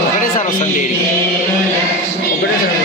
ఒకటేసారి వస్తుంది జయ జయ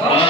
ओम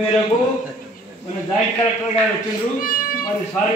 మేరకు మన జాయింట్ కలెక్టర్ గారు వచ్చిండ్రు. మరి సారీ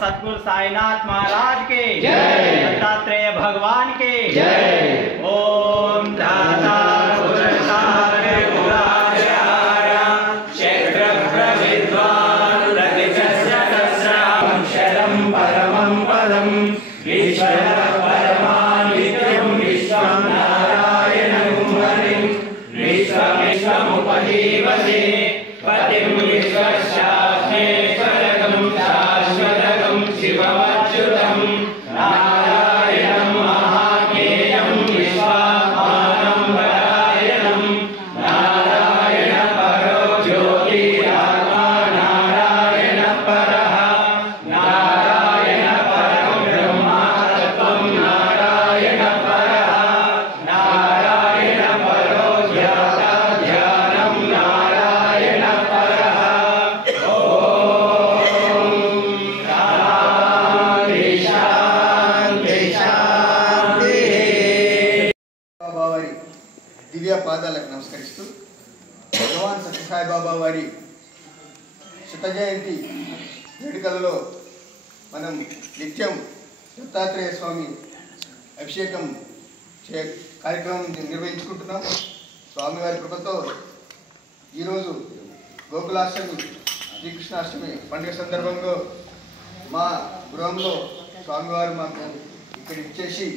सतगुरु साईनाथ महाराज के दत्तात्रेय भगवान के ओम दाता परमं पदम विश्वमुपजीवते पतिं विश्वशास्त्रेश्वरकं शाश्वतकं शिवमच्युतं नारायणं महाज्ञेयं विश्वात्मानं परायणं नारायण परो ज्योतिरात्मा नारायण परः नारायण परं ब्रह्मा तत्त्वं नारायण परः नारायण परो ज्ञाता ध्यानं नारायण परः బాబావారి దివ్య పాదాలకు నమస్కరిస్తూ భగవాన్ సత్యసాయి బాబా వారి శత జయంతి వేడుకలలో మనం నిత్యం దత్తాత్రేయ స్వామి అభిషేకం కార్యక్రమం నిర్వహించుకుంటున్నాం. స్వామివారి కృపతో ఈరోజు గోకులాష్టమి శ్రీకృష్ణాష్టమి పండుగ సందర్భంగా మా గృహంలో స్వామివారు మాకు ఇక్కడ ఇచ్చేసి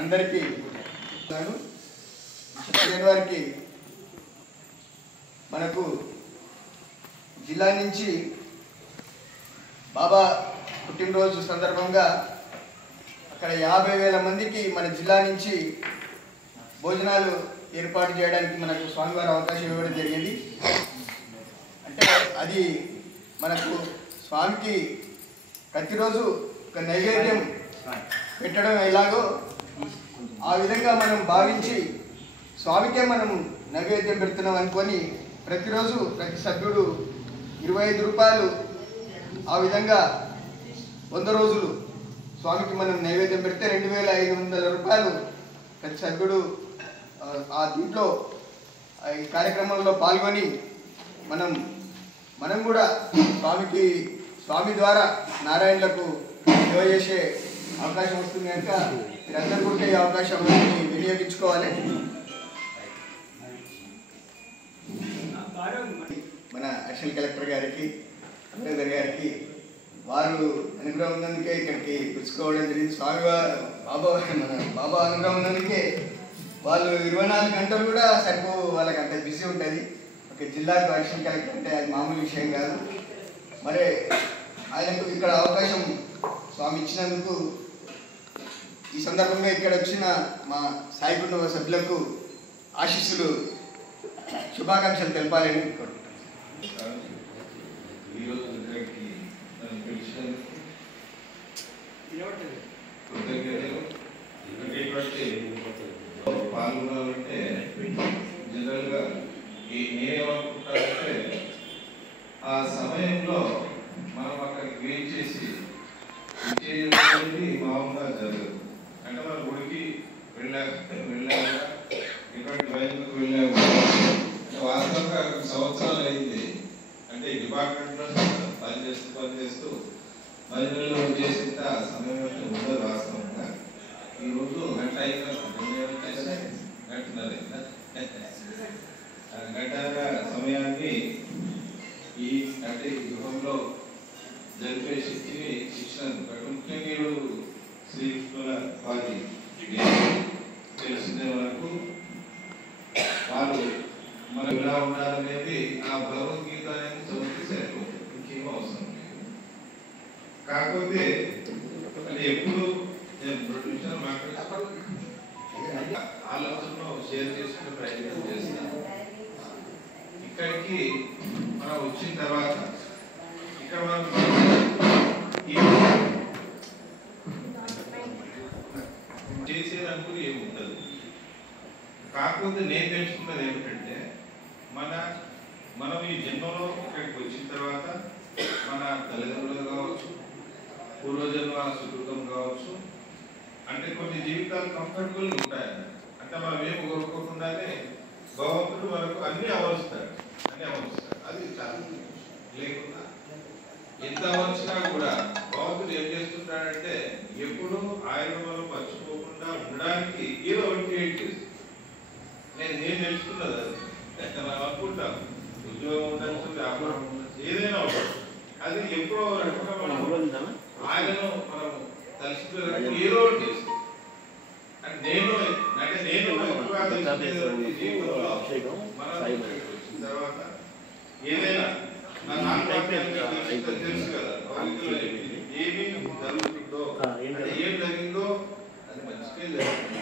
అందరికీ జనవరికి మనకు జిల్లా నుంచి బాబా పుట్టినరోజు సందర్భంగా అక్కడ 50,000 మందికి మన జిల్లా నుంచి భోజనాలు ఏర్పాటు చేయడానికి మనకు స్వామివారి అవకాశం ఇవ్వడం జరిగింది. అంటే అది మనకు స్వామికి ప్రతిరోజు ఒక నైవేద్యం పెట్టడం ఎలాగో ఆ విధంగా మనం భావించి స్వామికే మనం నైవేద్యం పెడుతున్నాం అనుకొని ప్రతిరోజు ప్రతి సభ్యుడు 25 రూపాయలు ఆ విధంగా 100 రోజులు స్వామికి మనం నైవేద్యం పెడితే 2500 రూపాయలు ప్రతి సభ్యుడు ఆ దీంట్లో ఈ కార్యక్రమంలో పాల్గొని మనం కూడా స్వామి ద్వారా నారాయణులకు సేవ చేసే అవకాశం వస్తుంది కనుక మీరందరూ కూడా ఈ అవకాశాన్ని వినియోగించుకోవాలి. మన అడిషనల్ కలెక్టర్ గారికి, అంబేద్కర్ గారికి వారు అనుగ్రహం ఉన్నందుకే ఇక్కడికి పుచ్చుకోవడం జరిగింది. మన బాబా అనుగ్రహం ఉన్నందుకే వాళ్ళు 24 గంటలు కూడా వాళ్ళకి అంత బిజీ ఉంటుంది. ఒక జిల్లాకు అడిషనల్ కలెక్టర్ అంటే అది మామూలు విషయం కాదు. మరి ఆయనకు ఇక్కడ అవకాశం స్వామి ఇచ్చినందుకు ఈ సందర్భంగా ఇక్కడ వచ్చిన మా సాయి కుటుంబ సభ్యులకు ఆశీస్సులు, శుభాకాంక్షలు తెలపాలని పాల్గొనాలంటే జనరల్గా నేనేమనుకుంటానంటే ఆ సమయంలో మనం అక్కడికి వెయిట్ చేసి ఇచ్చేది మామూలుగా జరగదు. అంటే మన గుడికి వెళ్ళాక ఇటువంటి బయటకు వెళ్ళాక వాస్తవంగా సంవత్సరాలు అయింది. అంటే డిపార్ట్మెంట్లో పనిచేస్తూ 10 నెలలు చేసేంత సమయం అయితే ఉండదు వాస్తవంగా. ఈరోజు గంట గంటన్నర సమయాన్ని ఈ అంటే గృహంలో జరిపే శక్తిని ఇచ్చినందుకు ముఖ్యంగా శ్రీకృష్ణుల వారి తెలిసిందే మనకు వాళ్ళు మనం ఎలా ఉండాలనేది ఆ భగవద్గీత అనేది చదివితే సరిపోతుంది, ఇంకేమో అవసరం లేదు. కాకపోతే అంటే ఎప్పుడు నేను 2 నిమిషాలు ఆలోచనలో షేర్ చేసుకునే ప్రయత్నం చేస్తాను. ఇక్కడికి మనం వచ్చిన తర్వాత ఇక్కడ మనం చేసేదనుకుని ఏమి ఉండదు. కాకపోతే నేను తెలుసుకున్నది ఏమిటంటే మనం ఈ జన్మలో ఇక్కడికి వచ్చిన తర్వాత మన తల్లిదండ్రులు కావచ్చు, పూర్వజన్మ సుకృతం కావచ్చు, అంటే కొన్ని జీవితాలు కంఫర్టబుల్గా ఉంటాయి. అంటే మనం ఏమి కోరుకోకుండానే భగవంతుడు మనకు అన్ని అమరుస్తాడు. అది చాలా లేకుండా ఎంత అమర్చినా కూడా భగవంతుడు ఏం చేస్తుంటాడంటే ఎప్పుడు ఆయన మనం మర్చిపోకుండా ఉండడానికి ఏదో ఒకటి క్రియేట్ చేస్తుంది. నేను తెలుసుకున్నది అది మనం అనుకుంటాం. ఉద్యోగం ఉండొచ్చు, వ్యాపారం ఉండొచ్చు, ఏదైనా ఉండొచ్చు. అది ఎప్పుడో ఆయనను మనం తలుచుకునే ఏదో ఒకటి చేస్తుంది. నేను వచ్చిన తర్వాత ఏదైనా తెలుసు కదా ఏమి జరుగుతుందో, ఏం జరిగిందో అది మంచిగా జరుగుతుంది,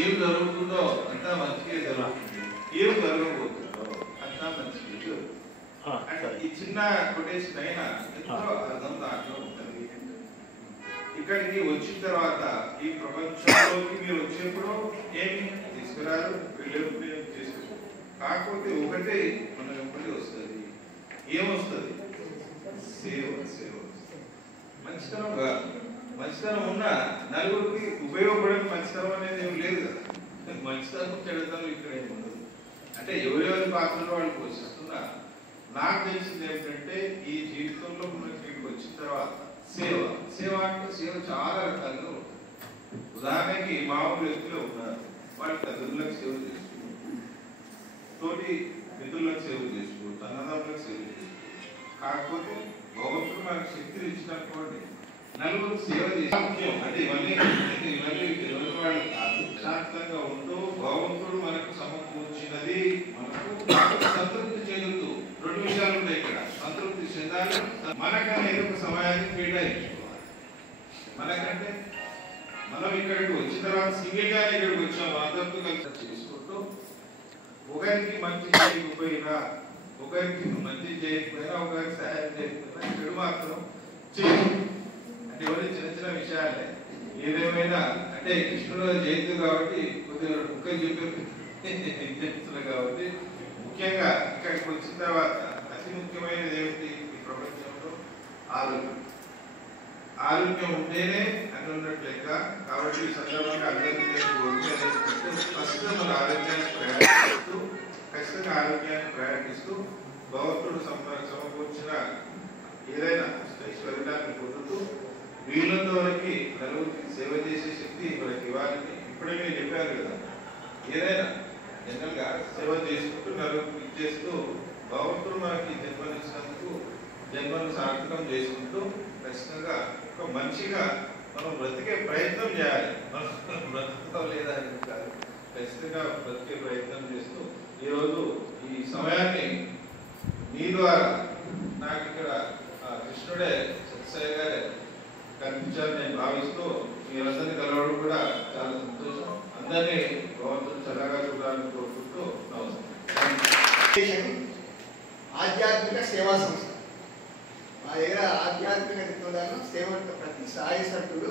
ఏం జరుగుతుందో అంతా మంచిగా జరుగుతుంది, ఏం జరగబోతుందో అంతా మంచిగా జరుగుతుంది. అంటే ఈ చిన్న కొటేషన్ అయినా ఎంతో అర్థం దాంట్లో ఉంటుంది. ఇక్కడికి వచ్చిన తర్వాత ఈ ప్రపంచంలోకి మీరు వచ్చినప్పుడు ఏమి తీసుకురారు, వెళ్ళేప్పుడు తీసుకురారు. కాకపోతే ఒకటే మనం ఎప్పటి వస్తుంది, ఏమొస్తుంది? సేవ. మంచితనం కాదు. మంచితనం ఉన్నా నలుగురికి ఉపయోగపడే మంచితనం అనేది ఏం లేదు కదా. మంచితనం చెడుతనం ఇక్కడ ఏమి ఉండదు. అంటే ఎవరెవరి పాత్రలో వాళ్ళు పోషిస్తున్నా నాకు తెలిసింది ఏమిటంటే ఈ జీవితంలో మనం ఇక్కడికి వచ్చిన తర్వాత సేవ అంటే సేవ చాలా రకాలుగా ఉంటుంది. ఉదాహరణకి మామూలు వ్యక్తులు ఉన్నారు, వాళ్ళ తల్లిదండ్రులకు సేవ చేసుకో, తోటి మిత్రులకు సేవ చేసుకో, తన్నదమ్ములకు సేవ చేసుకో. కాకపోతే భగవంతుడు మనకు శక్తిని ఇచ్చినటువంటి నలుగురు సేవ చేసి అంటే ఇవన్నీ వాళ్ళు ప్రశాంతంగా ఉంటూ భగవంతుడు మనకు సమకూర్చినది మనకు సంతృప్తి చెందుతూ 2 విషయాలు ఉన్నాయి ఇక్కడ. సంతృప్తి చెందాలి, మనకనేది ఒక సమయాన్ని కేటాయించుకోవాలి. మనకంటే మనం ఇక్కడికి వచ్చిన తర్వాత సింగిల్ గానే ఇక్కడికి వచ్చాము, అందరితో కలిసి చేసుకుంటూ ఒకరికి మంచి చేయకపోయినా, ఒకరికి మంచి చేయకపోయినా, ఒకరికి సహాయం చేయకపోయినా చెడు మాత్రం చేయాలి. అంటే ఎవరి చిన్న విషయాలే ఏదేమైనా అంటే కృష్ణుడు జయంతి కాబట్టి కొద్దిగా ముఖ్యం చెప్పేస్తున్నా కాబట్టి ముఖ్యంగా ఇక్కడికి వచ్చిన తర్వాత అతి ముఖ్యమైనది ఏమిటి ఈ ప్రపంచంలో? ఆరోగ్యం. ఆరోగ్యం ఉంటేనే అని ఉన్నట్టు లెక్క. కాబట్టి ఈ సందర్భంగా అందరికీ ఫస్ట్ మన ఆరోగ్యాన్ని ప్రయాణిస్తూ ఖచ్చితంగా ఆరోగ్యాన్ని ప్రయాణిస్తూ భగవంతుడు సమకూర్చిన ఏదైనా శరీరాన్ని పొందుతూ వీళ్ళంత వరకు నలుగురికి సేవ చేసే శక్తి మనకి ఇవ్వాలని ఇప్పుడే మీరు చెప్పారు కదా. ఏదైనా జనరల్గా సేవ చేసుకుంటూ నలుగురికి ఇచ్చేస్తూ భగవంతుడు మనకి జన్మనిచ్చినందుకు జన్మను సార్థకం చేసుకుంటూ ఖచ్చితంగా ఒక మంచిగా మనం బ్రతికే ప్రయత్నం చేయాలి. మనం బ్రతుకుతాం లేదా అని కాదు, ఖచ్చితంగా బ్రతికే ప్రయత్నం చేస్తూ ఈరోజు ఈ సమయాన్ని మీ ద్వారా నాకు ఇక్కడ కృష్ణుడే సత్సాయి గారే కనిపించాలని నేను భావిస్తూ మీరందరినీ కలవడం కూడా చాలా సంతోషం. అందరినీ భగవంతుడు చల్లగా చూడాలని కోరుకుంటూ నమస్కారం. ఆధ్యాత్మిక సేవా సంస్థ మా దగ్గర ఆధ్యాత్మిక దృక్పథాన్ని సేవ ప్రతి సాయి సభ్యుడు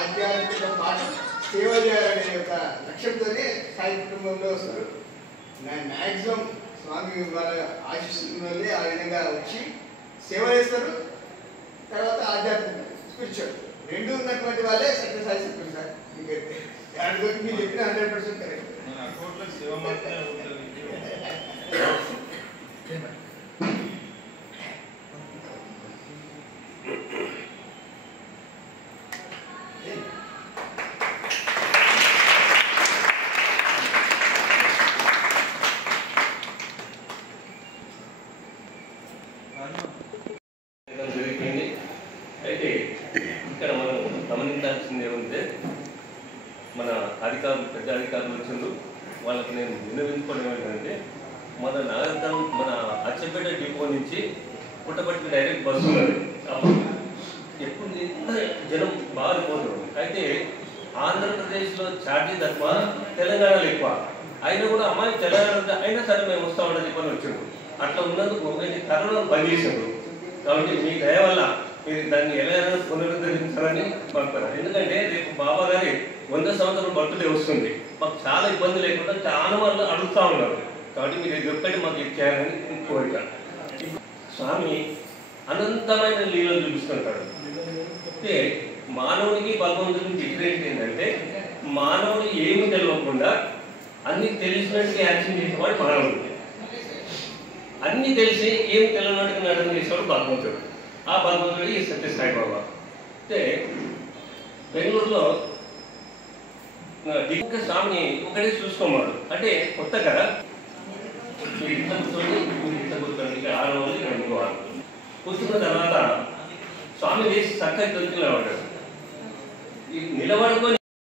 ఆధ్యాత్మిక పాటు సేవ చేయాలనే ఒక లక్ష్యంతోనే సాయి కుటుంబంలో వస్తారు. మ్యాక్సిమం స్వామి వాళ్ళ ఆశిస్తున్న వాళ్ళే ఆ విధంగా వచ్చి సేవ చేస్తారు. తర్వాత ఆధ్యాత్మిక స్పిరిచువల్ రెండు ఉన్నటువంటి వాళ్ళే సత్యసాయి సభ్యులు సార్. మీకైతే దాని గురించి మీరు చెప్పిన 100% కరెక్ట్. సేవ మాత్రమే ఉంటుంది. జరిగిపోయింది. అయితే ఇక్కడ మనం గమనించాల్సింది ఏమంటే మన అధికారులు పెద్ద అధికారులు వచ్చిండ్రు. వాళ్ళకి నేను విన్నవించుకోవడం ఏంటంటే మన నాగరికం మన అచ్చంపేట డిపో నుంచి పుట్టపర్తికి డైరెక్ట్ బస్సు ఉన్నది. ఎప్పుడు జనం బాగా పోతున్నారు. అయితే ఆంధ్రప్రదేశ్లో ఛార్జీ తక్కువ, తెలంగాణలో ఎక్కువ. అయినా కూడా అమ్మాయి తెలంగాణ అయినా సరే మేము వస్తామని చెప్పని వచ్చిండ్రు. అట్లా ఉన్నందుకు కరోనా బంద్ చేసిండ్రు. కాబట్టి మీ దయ వల్ల మీరు దాన్ని ఎలా పునరుద్ధరించాలని పంపారు. ఎందుకంటే రేపు బాబా గారి 100 సంవత్సరం బర్త్డే వస్తుంది. మాకు చాలా ఇబ్బంది లేకుండా చాలా మంది అడుగుతూ ఉన్నారు. కాబట్టి మీరు ఇది ఒక్కటి మాకు ఇచ్చారని కోరిక. స్వామి అనంతమైన లీలలు చూపిస్తుంటాడు. అంటే మానవుడికి భగవంతుడికి డిఫరెంట్ ఏంటంటే మానవుడు ఏమి తెలియకుండా అన్ని తెలిసినట్టుగా యాక్షన్ చేసేవాడు మానవుడు. అన్ని తెలిసి ఏం తెలియనట్టుగా నడన చేసేవాడు భగవంతుడు. ఆ భగవంతుడు ఈ సత్యసాయి బాబా. అయితే బెంగళూరులో దిగ్గ స్వామిని ఒకటే చూసుకోమాడు. అంటే కొత్త కదా, మీరు ఇంత కూర్చొని ఇంత కూర్చోండి 6 రోజులు ఇక్కడ అనుకోవాలి. కూర్చున్న తర్వాత స్వామి వేసి చక్కగా దొరికి నిలబడ్డాడు. నిలబడుకొని